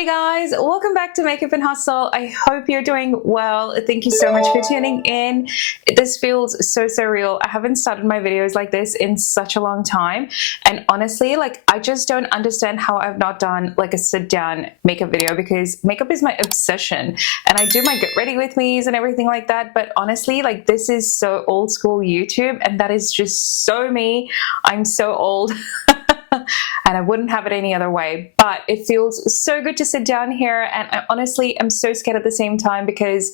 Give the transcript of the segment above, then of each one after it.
Hey guys, welcome back to Makeup and Hustle. I hope you're doing well. Thank you so much for tuning in. This feels so surreal. I haven't started my videos like this in such a long time. And honestly, I just don't understand how I've not done a sit down makeup video, because makeup is my obsession. And I do my get ready with me's and everything like that. But honestly, this is so old school YouTube, and that is just so me. I'm so old. And I wouldn't have it any other way, but it feels so good to sit down here. And I honestly am so scared at the same time, because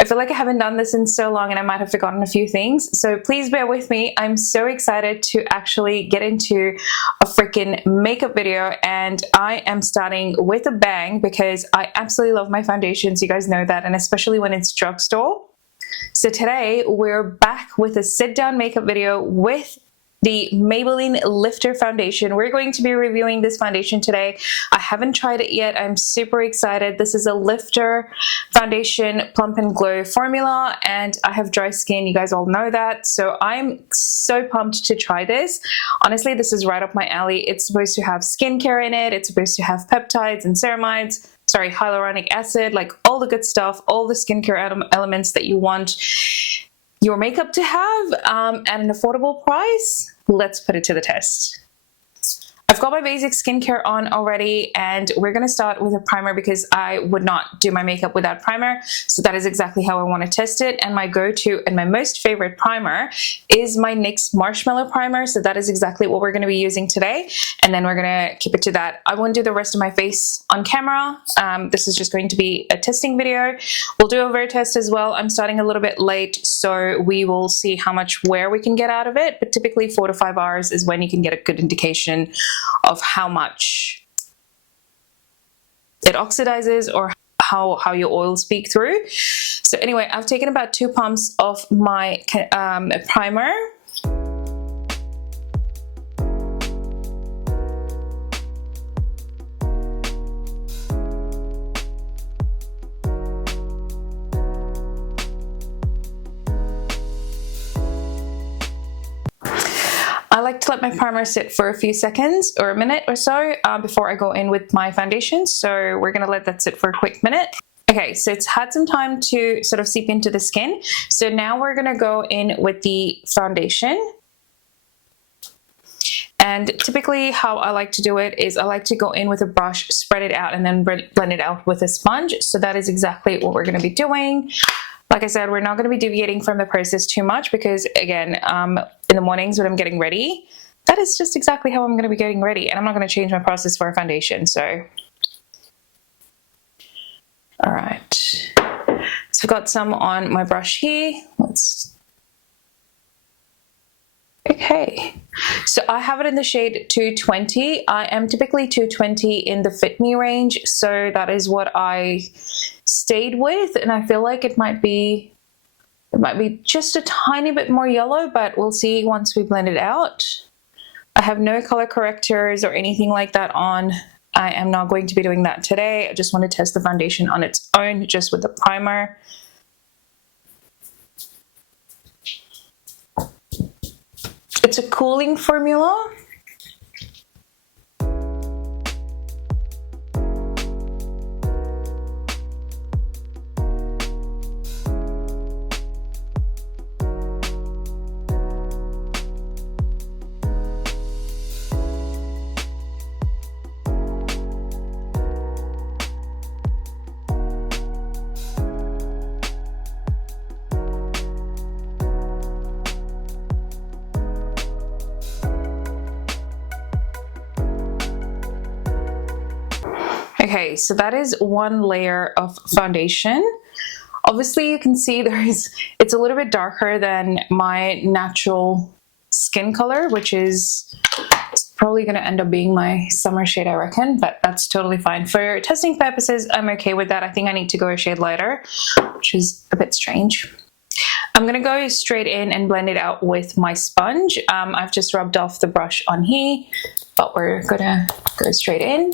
I feel like I haven't done this in so long and I might have forgotten a few things. So please bear with me. I'm so excited to actually get into a freaking makeup video, and I am starting with a bang because I absolutely love my foundations. You guys know that, and especially when it's drugstore. So today we're back with a sit down makeup video with the Maybelline Lifter Foundation. We're going to be reviewing this foundation today. I haven't tried it yet. I'm super excited. This is a Lifter Foundation Plump and Glow formula, and I have dry skin. You guys all know that. So I'm so pumped to try this. Honestly, this is right up my alley. It's supposed to have skincare in it. It's supposed to have peptides and ceramides. Sorry, hyaluronic acid, all the good stuff, all the skincare elements that you want your makeup to have at an affordable price. Let's put it to the test. I've got my basic skincare on already, and we're going to start with a primer because I would not do my makeup without primer. So that is exactly how I want to test it. And my go-to and my most favorite primer is my NYX Marshmallow Primer. So that is exactly what we're going to be using today. And then we're going to keep it to that. I won't do the rest of my face on camera. This is just going to be a testing video. We'll do a wear test as well. I'm starting a little bit late, so we will see how much wear we can get out of it. But typically 4 to 5 hours is when you can get a good indication of how much it oxidizes or how your oils peek through. So anyway, I've taken about 2 pumps of my primer. I like to let my primer sit for a few seconds or a minute or so before I go in with my foundation. So we're going to let that sit for a quick minute. Okay, so it's had some time to sort of seep into the skin. So now we're going to go in with the foundation. And typically how I like to do it is I like to go in with a brush, spread it out, and then blend it out with a sponge. So that is exactly what we're going to be doing. Like I said, we're not going to be deviating from the process too much because, again, in the mornings when I'm getting ready, that is just exactly how I'm going to be getting ready. And I'm not going to change my process for a foundation. So, all right. So I've got some on my brush here. Okay. So I have it in the shade 220. I am typically 220 in the Fit Me range. So that is what I stayed with, and I feel like it might be just a tiny bit more yellow, but we'll see once we blend it out. I have no color correctors or anything like that on. I am not going to be doing that today. I just want to test the foundation on its own, just with the primer. It's a cooling formula. Okay, so that is one layer of foundation. Obviously you can see it's a little bit darker than my natural skin color, which is probably going to end up being my summer shade, I reckon, but that's totally fine. For testing purposes, I'm okay with that. I think I need to go a shade lighter, which is a bit strange. I'm going to go straight in and blend it out with my sponge. I've just rubbed off the brush on here, but we're going to go straight in.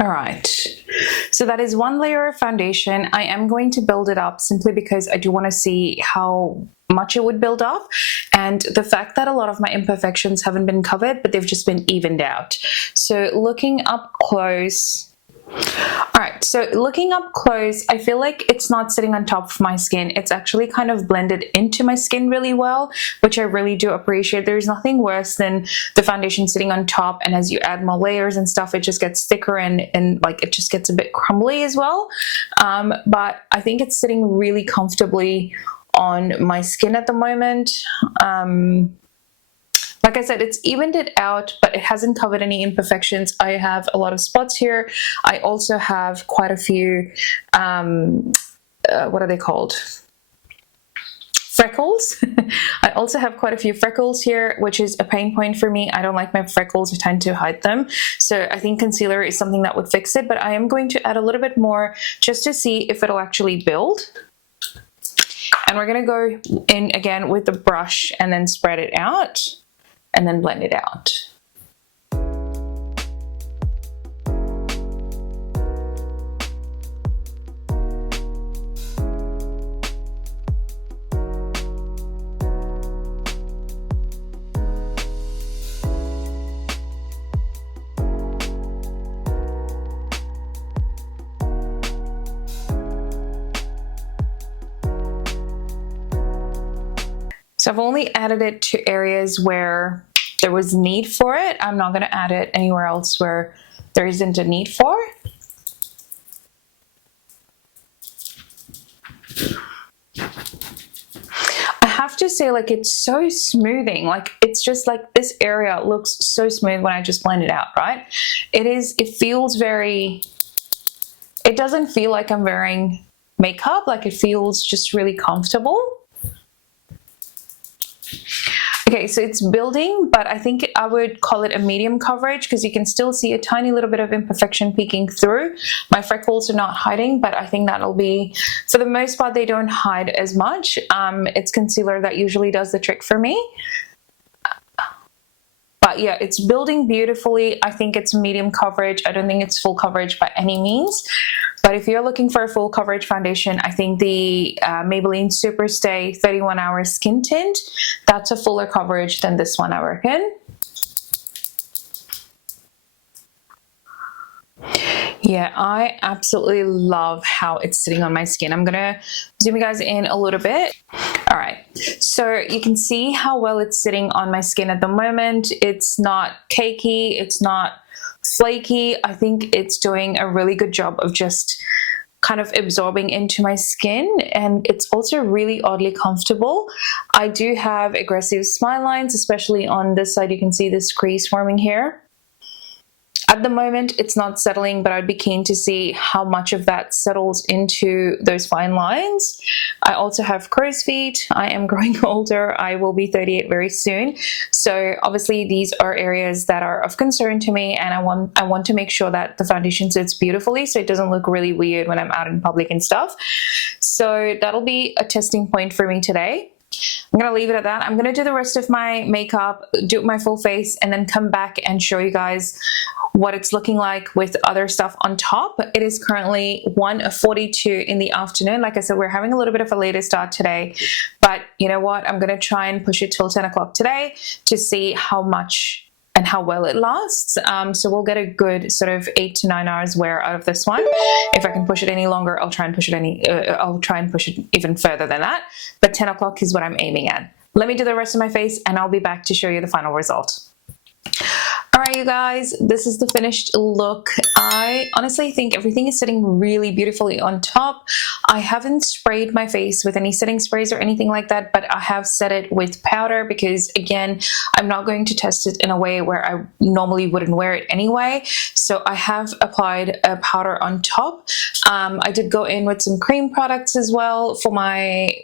All right, so that is one layer of foundation. I am going to build it up simply because I do want to see how much it would build up, and the fact that a lot of my imperfections haven't been covered, but they've just been evened out. So looking up close, all right, so looking up close, I feel like it's not sitting on top of my skin. It's actually kind of blended into my skin really well, which I really do appreciate. There's nothing worse than the foundation sitting on top, and as you add more layers and stuff, it just gets thicker and like it just gets a bit crumbly as well. But I think it's sitting really comfortably on my skin at the moment. Like I said, it's evened it out, but it hasn't covered any imperfections. I have a lot of spots here. I also have quite a few, what are they called? Freckles. I also have quite a few freckles here, which is a pain point for me. I don't like my freckles. I tend to hide them. So I think concealer is something that would fix it, but I am going to add a little bit more just to see if it'll actually build. And we're going to go in again with the brush and then spread it out and then blend it out. So I've only added it to areas where there was need for it. I'm not going to add it anywhere else where there isn't a need for. I have to say, like, it's so smoothing. Like, it's just like this area looks so smooth when I just blend it out, right? It feels very, it doesn't feel like I'm wearing makeup. Like, it feels just really comfortable. Okay, so it's building, but I think I would call it a medium coverage because you can still see a tiny little bit of imperfection peeking through. My freckles are not hiding, but I think that'll be, for the most part, they don't hide as much. It's concealer that usually does the trick for me. But yeah, it's building beautifully. I think it's medium coverage. I don't think it's full coverage by any means. But if you're looking for a full coverage foundation, I think the Maybelline Stay 31 Hour Skin Tint, that's a fuller coverage than this one, I reckon. Yeah, I absolutely love how it's sitting on my skin. I'm gonna zoom you guys in a little bit. All right, so you can see how well it's sitting on my skin at the moment. It's not cakey, it's not flaky. I think it's doing a really good job of just kind of absorbing into my skin, and it's also really oddly comfortable. I do have aggressive smile lines, especially on this side. You can see this crease forming here. At the moment, it's not settling, but I'd be keen to see how much of that settles into those fine lines. I also have crow's feet. I am growing older. I will be 38 very soon. So obviously these are areas that are of concern to me, and I want to make sure that the foundation sits beautifully so it doesn't look really weird when I'm out in public and stuff. So that'll be a testing point for me today. I'm gonna leave it at that. I'm gonna do the rest of my makeup, do my full face, and then come back and show you guys what it's looking like with other stuff on top. It is currently 1:42 in the afternoon. Like I said, we're having a little bit of a later start today, but you know what? I'm gonna try and push it till 10 o'clock today to see how much and how well it lasts. So we'll get a good sort of 8 to 9 hours wear out of this one. If I can push it any longer, I'll try and push it even further than that. But 10 o'clock is what I'm aiming at. Let me do the rest of my face and I'll be back to show you the final result. Alright you guys, this is the finished look. I honestly think everything is sitting really beautifully on top. I haven't sprayed my face with any setting sprays or anything like that, but I have set it with powder because, again, I'm not going to test it in a way where I normally wouldn't wear it anyway. So I have applied a powder on top. I did go in with some cream products as well for my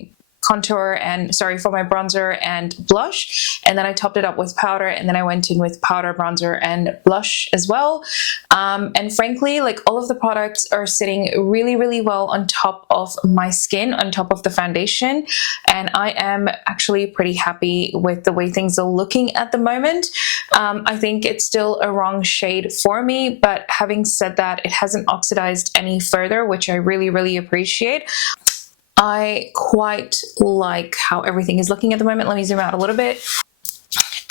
contour and for my bronzer and blush, and then I topped it up with powder, and then I went in with powder, bronzer, and blush as well. And frankly, like, all of the products are sitting really, really well on top of my skin, on top of the foundation, and I am actually pretty happy with the way things are looking at the moment. I think it's still a wrong shade for me, but having said that, it hasn't oxidized any further, which I really, really appreciate. I quite like how everything is looking at the moment. Let me zoom out a little bit.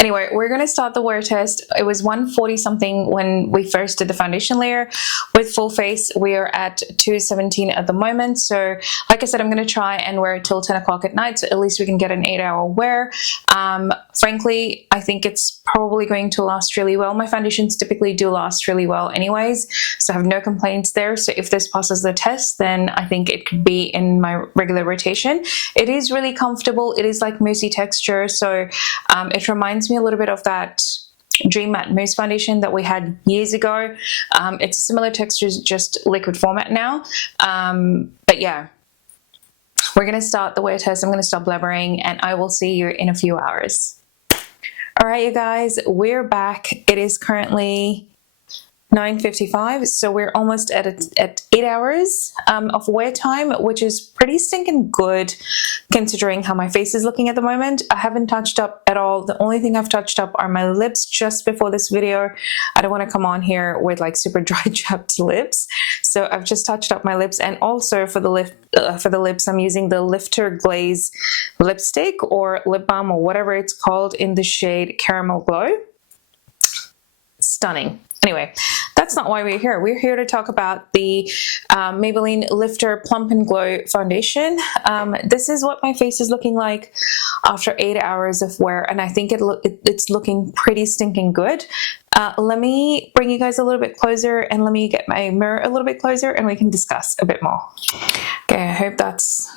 Anyway, we're going to start the wear test. It was 140 something when we first did the foundation layer. With full face, we are at 217 at the moment. So like I said, I'm going to try and wear it till 10 o'clock at night, so at least we can get an 8-hour wear. Frankly, I think it's probably going to last really well. My foundations typically do last really well anyways, so I have no complaints there. So if this passes the test, then I think it could be in my regular rotation. It is really comfortable. It is like moussey texture, so it reminds me a little bit of that Dream Matte Mousse foundation that we had years ago. It's a similar texture, just liquid format now. But yeah, we're going to start the wear test. I'm going to stop blabbering, and I will see you in a few hours. All right, you guys, we're back. It is currently 9:55, so we're almost at 8 hours of wear time, which is pretty stinking good considering how my face is looking at the moment. I haven't touched up at all. The only thing I've touched up are my lips just before this video. I don't want to come on here with like super dry chapped lips, so I've just touched up my lips. And also for the lips, I'm using the Lifter Glaze lipstick or lip balm or whatever it's called in the shade Caramel Glow. Stunning. Anyway, that's not why we're here. We're here to talk about the Maybelline Lifter Plump and Glow Foundation. This is what my face is looking like after 8 hours of wear, and I think it's looking pretty stinking good. Let me bring you guys a little bit closer, and let me get my mirror a little bit closer, and we can discuss a bit more. Okay, I hope that's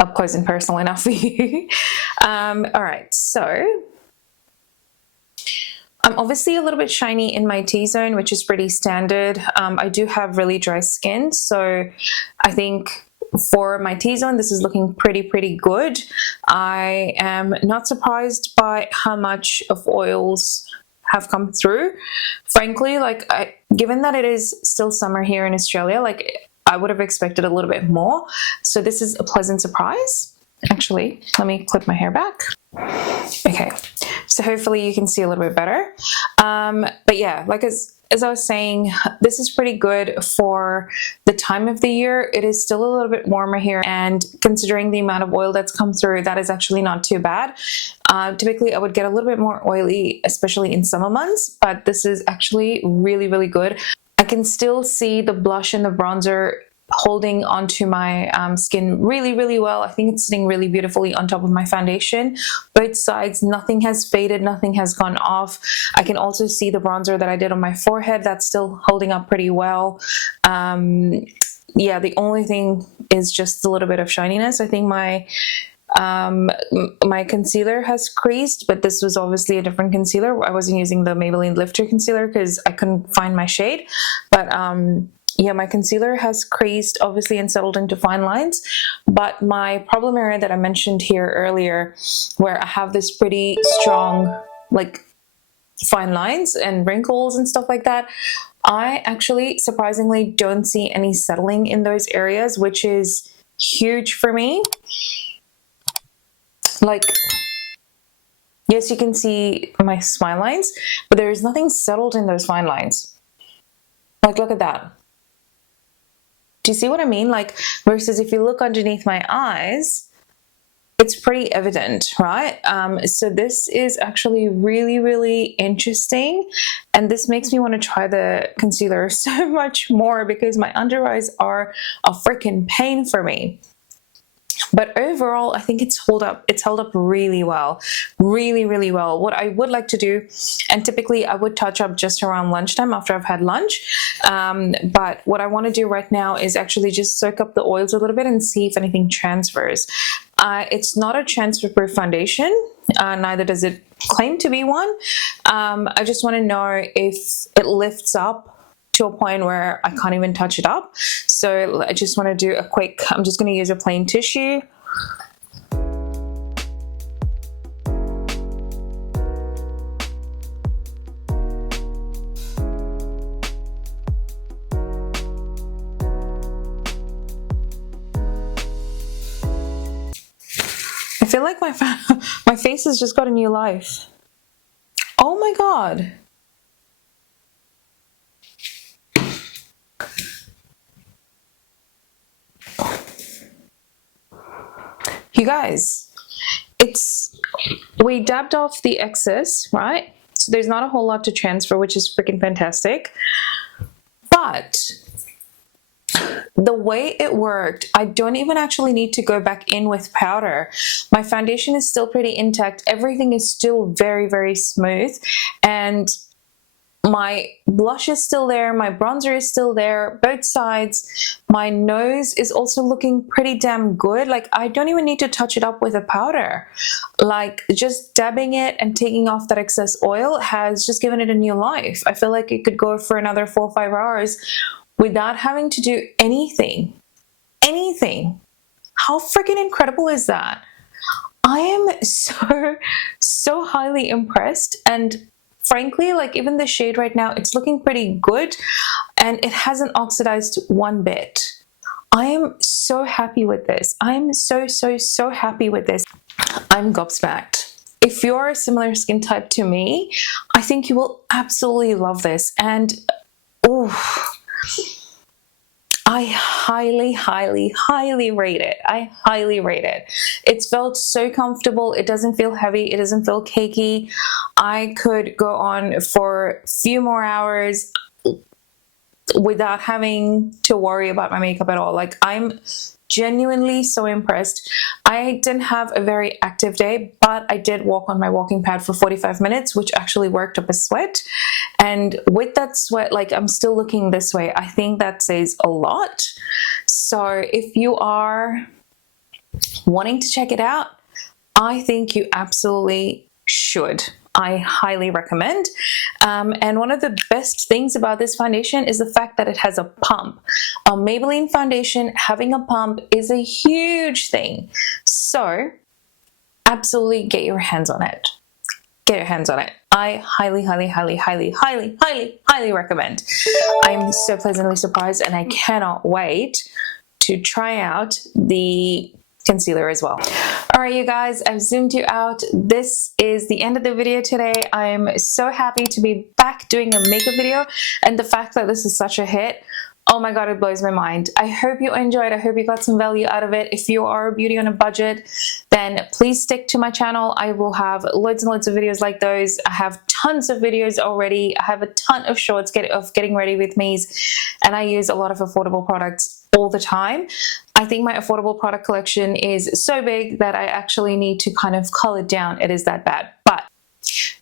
up close and personal enough for you. All right, so I'm obviously a little bit shiny in my T-zone, which is pretty standard. I do have really dry skin, so I think for my T-zone, this is looking pretty good. I am not surprised by how much of oils have come through. Frankly, like, given that it is still summer here in Australia, like, I would have expected a little bit more. So this is a pleasant surprise. Actually, let me clip my hair back. Okay, so hopefully you can see a little bit better. But yeah, like as I was saying, this is pretty good for the time of the year. It is still a little bit warmer here, and considering the amount of oil that's come through, that is actually not too bad. Typically I would get a little bit more oily, especially in summer months, but this is actually really good. I can still see the blush and the bronzer holding onto my skin really well. I think it's sitting really beautifully on top of my foundation. Both sides, nothing has faded, nothing has gone off. I can also see the bronzer that I did on my forehead. That's still holding up pretty well. Yeah, the only thing is just a little bit of shininess. I think my concealer has creased, but this was obviously a different concealer. I wasn't using the Maybelline Lifter concealer because I couldn't find my shade, but yeah, my concealer has creased obviously and settled into fine lines, but my problem area that I mentioned here earlier, where I have this pretty strong like fine lines and wrinkles and stuff like that, I actually surprisingly don't see any settling in those areas, which is huge for me. Like, yes, you can see my smile lines, but there is nothing settled in those fine lines. Like, look at that. Do you see what I mean? Like, versus if you look underneath my eyes, it's pretty evident, right? So this is actually really interesting, and this makes me want to try the concealer so much more because my under eyes are a freaking pain for me. But overall, I think it's held up really well, really well. What I would like to do, and typically I would touch up just around lunchtime after I've had lunch, but what I want to do right now is actually just soak up the oils a little bit and see if anything transfers. It's not a transfer proof foundation, neither does it claim to be one. I just want to know if it lifts up to a point where I can't even touch it up. So I just want to do a quick, I'm just going to use a plain tissue I feel like my face has just got a new life. Oh my god. You guys, we dabbed off the excess, right? So there's not a whole lot to transfer, which is freaking fantastic. But the way it worked, I don't even actually need to go back in with powder. My foundation is still pretty intact. Everything is still very, very smooth. And my blush is still there. My bronzer is still there, both sides. My nose is also looking pretty damn good. Like, I don't even need to touch it up with a powder. Like, just dabbing it and taking off that excess oil has just given it a new life. I feel like it could go for another 4 or 5 hours without having to do anything. Anything. How freaking incredible is that? I am so highly impressed, and frankly, like, even the shade right now, it's looking pretty good and it hasn't oxidized one bit. I am so happy with this. I'm so happy with this. I'm gobsmacked. If you're a similar skin type to me, I think you will absolutely love this. And oh, I highly rate it. I highly rate it. It's felt so comfortable. It doesn't feel heavy. It doesn't feel cakey. I could go on for a few more hours without having to worry about my makeup at all. Like, I'm genuinely so impressed. I didn't have a very active day, but I did walk on my walking pad for 45 minutes, which actually worked up a sweat. And with that sweat, like, I'm still looking this way. I think that says a lot. So if you are wanting to check it out, I think you absolutely should. I highly recommend. And one of the best things about this foundation is the fact that it has a pump. A Maybelline foundation having a pump is a huge thing. So absolutely get your hands on it. Get your hands on it. I highly recommend. I'm so pleasantly surprised, and I cannot wait to try out the concealer as well. All right, you guys, I've zoomed you out. This is the end of the video today. I'm so happy to be back doing a makeup video, and the fact that this is such a hit, oh my god, it blows my mind. I hope you enjoyed. I hope you got some value out of it. If you are a beauty on a budget, then please stick to my channel. I will have loads and loads of videos like those. I have tons of videos already. I have a ton of shorts of getting ready with me's, and I use a lot of affordable products all the time. I think my affordable product collection is so big that I actually need to kind of cull it down. It is that bad. But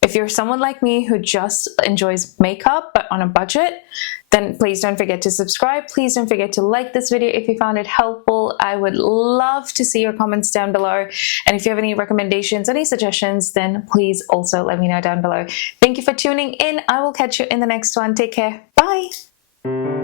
if you're someone like me who just enjoys makeup but on a budget, then please don't forget to subscribe. Please don't forget to like this video if you found it helpful. I would love to see your comments down below. And if you have any recommendations, any suggestions, then please also let me know down below. Thank you for tuning in. I will catch you in the next one. Take care. Bye.